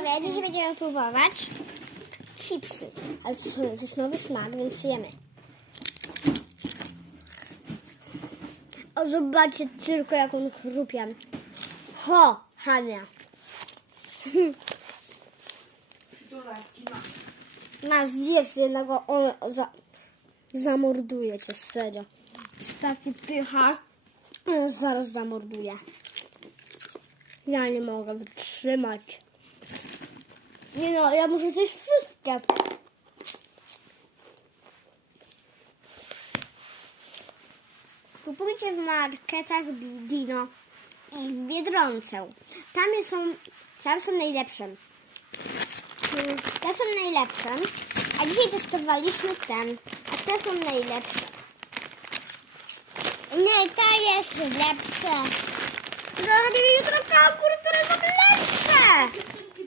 widzowie, dzisiaj będziemy próbować chipsy. Ale to, są, to jest nowy smak, więc jemy. O, zobaczcie tylko, jak on chrupie. Ho, Hania. Ma zjedz jednego, on za, zamorduje cię, serio. Taki pycha, on zaraz zamorduje. Ja nie mogę wytrzymać. Nie no, ja muszę zjeść wszystkie. Kupujcie w marketach Dino i w Biedronce. Tam są, tam są najlepsze. Te są najlepsze. A dzisiaj testowaliśmy ten. A te są najlepsze. Nie, to jest lepsze. Zrobimy jutro konkurs, są lepsze.